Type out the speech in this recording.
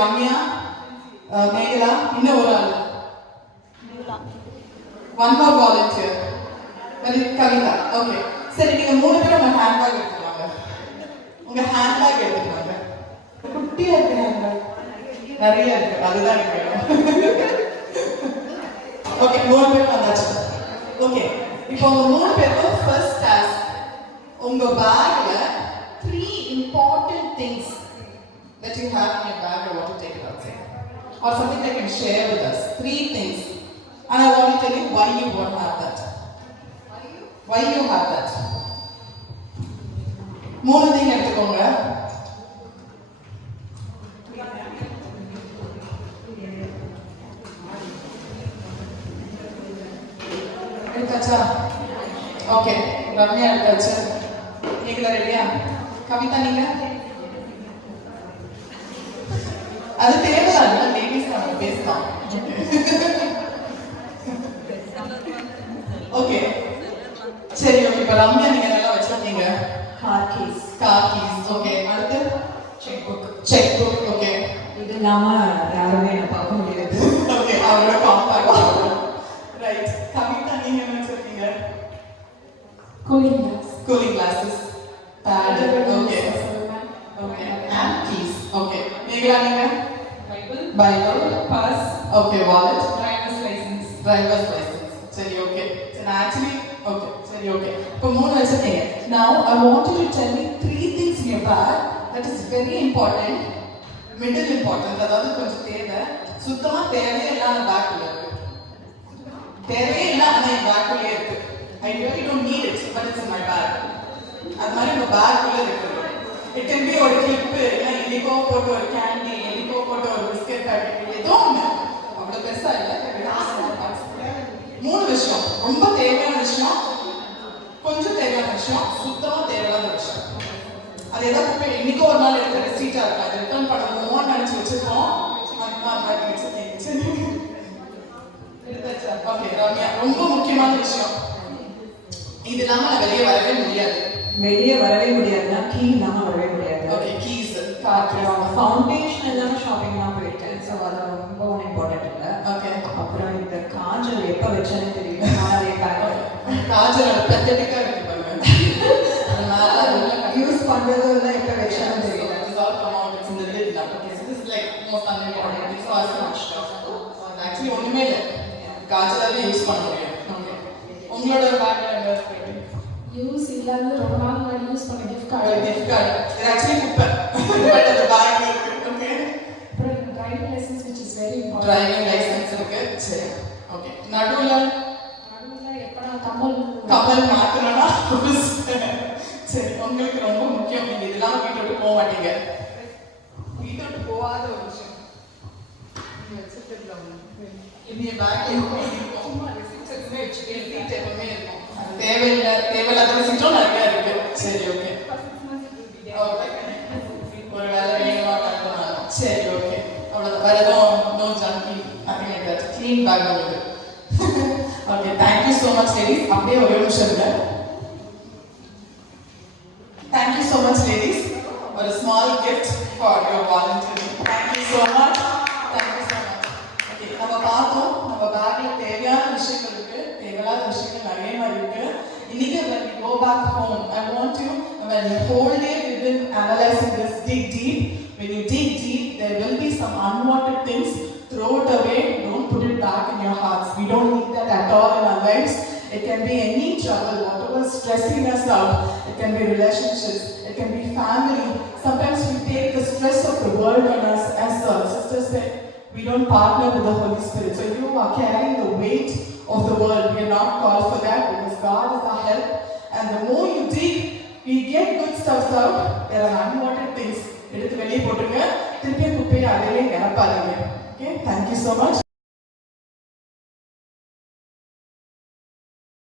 ரம்யா, மேகலா, இன்னும் ஒரு ஆள். One more volunteer. கவிதா. ஓகே. சரி, நீங்க 3 பேரும் உங்க ஹேண்ட்பேக் எடுத்துக்கோங்க. உங்க ஹேண்ட்பேக் எடுத்துக்கோங்க. குட்டியா இருக்கு ஹேண்ட்பேக். நிறைய இருக்கு. அதுதான் இருக்கு. ஓகே, 3 பேர் வந்தாச்சு. ஓகே. இப்போ உங்க 3 பேருக்கும் ஃபர்ஸ்ட் டாஸ்க். உங்க பேக்ல 3 important things that you have in your bag or want to take it outside. Or something that you can share with us. 3 things. And I want to tell you why you won't have that. Why you have that? 3 things எடுத்துக்கோங்க. எடுத்தாச்சா? ஓகே, ரம்யா எடுத்தாச்சு. நீங்களா ரெடியா? கவிதா நீங்க? அது தேவையில்ல, லேடிஸ் நம்ம பேசலாம். ஓகே சரி, ஓகே. இப்போ ரம்யா நீங்க நல்லா வச்சிருக்கீங்க. Car keys. ஓகே. அடுத்து செக் புக். ஓகே. இது இல்லாம யாருமே என்ன பார்க்க முடியாது. ஓகே, அவரோட காம்பாக்ட். ரைட். கவிதா நீங்க என்ன வச்சிருக்கீங்க? Cooling glasses. Pad. Okay. Okay. And keys. Okay. Mekala நீங்க? Bible. Purse. Okay. Wallet. Driver's licence. சரி, ஓகே. சரி, ஆக்சுவலி ஓகே. சரி, ஓகே. இப்போ 3 வச்சிருக்கீங்க. Now I want you to tell me 3 things in your bag that is very important, middle important, அதாவது கொஞ்சம் தேவை, சுத்தமா தேவையே இல்லாத பேக்குள்ள இருக்கு. தேவையே இல்லை ஆனா என் பேக்குள்ளே இருக்கு. I really don't need it, but it's in my bag. அது மாதிரி உங்க பேக்குள்ள இருக்கு. It can be ஒரு கிளிப்பு, இல்லை எலிக்கோ போட்டு ஒரு கேண்டி, எலிக்கோ போட்டு ஒரு பிஸ்கெட் பேக்கெட், ஏதோ ஒன்று. அவ்வளோ பெருசா இல்லை. 3 விஷயம். ரொம்ப தேவையான விஷயம், கொஞ்சம் தேவையான விஷயம், சுத்தமா தேவையான விஷயம். அது ஏதாவது இன்னைக்கு ஒரு நாள் எடுத்த ரெசீட்டா இருக்கு, அதை ரிட்டர்ன் பண்ணணுமோன்னு நினைச்சு வச்சிருக்கோம். ஓகே ரம்யா, ரொம்ப முக்கியமான விஷயம். இது இல்லாம நான் வெளியே வரவே முடியாது. கீ இல்லாம வரவே முடியாது. Okay, keys. ஃபவுண்டேஷன் இல்லாம ஷாப்பிங்லாம் போயிட்டேன். ஸோ அது ரொம்ப இம்பார்ட்டன்ட் இல்லை. ஓகே. அப்புறம் இந்த காஜல் எப்போ வச்சேன்னு தெரியல. காஜல் பெத்தட்டிக்கா இருக்கு பாருங்க. யூஸ் பண்றதும் இல்லை, எப்போ வச்சேன்னு தெரியல. ஆக்சுவலி ஒண்ணுமே இல்லை, காஜலாவே யூஸ் பண்ண முடியும். உங்களோட பேக்ல என்ன இருக்கு? யூஸ் இல்லாத ரொம்ப நாள் முன்னாடி யூஸ் பண்ண கிஃப்ட் கார்டு. இது ஆக்சுவலி குப்பை, பட் அது பேக்ல இருக்கு. ஓகே. அப்புறம் driving license which is very important. Driving license இருக்கு. சரி, ஓகே. நடுவுல எப்ப நான் கமல் மாத்தணும்னா சரி, உங்களுக்கு ரொம்ப முக்கியம். நீங்க இதெல்லாம் வீட்டை விட்டு போக மாட்டீங்க. வீட்டை விட்டு போகாத ஒரு விஷயம் நீங்க வச்சிருக்கீங்களா? இந்த பேக்ல இருக்கும். ரெசிப்ட்ஸ்மே வச்சுட்டே சீட் எப்பவுமே இருக்கும். அது தேவையில்லை, தேவையில்லாத ரெசிப்ட்டும் நிறைய இருக்கு. சரி, ஓகே. ஒரு வேலை வேணுமா வேணுமா? சரி, ஓகே. அவ்வளோதான். வேற எதுவும் நோ ஜங்கி அப்படிங்கிறது க்ளீன் பேக் உங்களுக்கு. Okay, thank you so much ladies. அப்படியே ஒரே நிமிஷம் இல்லை. Thank you so much ladies. ஒரு small gift for your volunteering. Thank you so much. Thank you so much. Okay, நம்ம பார்த்தோம் நம்ம பேக்ல தேவையான விஷயங்கள் இருக்கு, தேவையில்லாத விஷயங்கள் நிறைய மாதிரி இருக்கு. இன்னைக்கு when we go back home, I want you, when the whole day we've been analyzing this, dig deep. When you dig deep, there will be some unwanted things. Throw it away. Don't put it back in your hearts. We don't need that at all in our lives. It can be any trouble, whatever is stressing us out. It can be relationships. It can be family. Sometimes we take the stress of the world on us, as sisters said. We don't partner with the Holy Spirit. So you are carrying the weight of the world. We are not called for that because God is our help. And the more you dig, we get good stuff out. There are unwanted things. எடுத்து வெளியே போட்டுங்க. திருப்பி குப்பையை அதையே நிரப்பாதீங்க. Okay, thank you so much.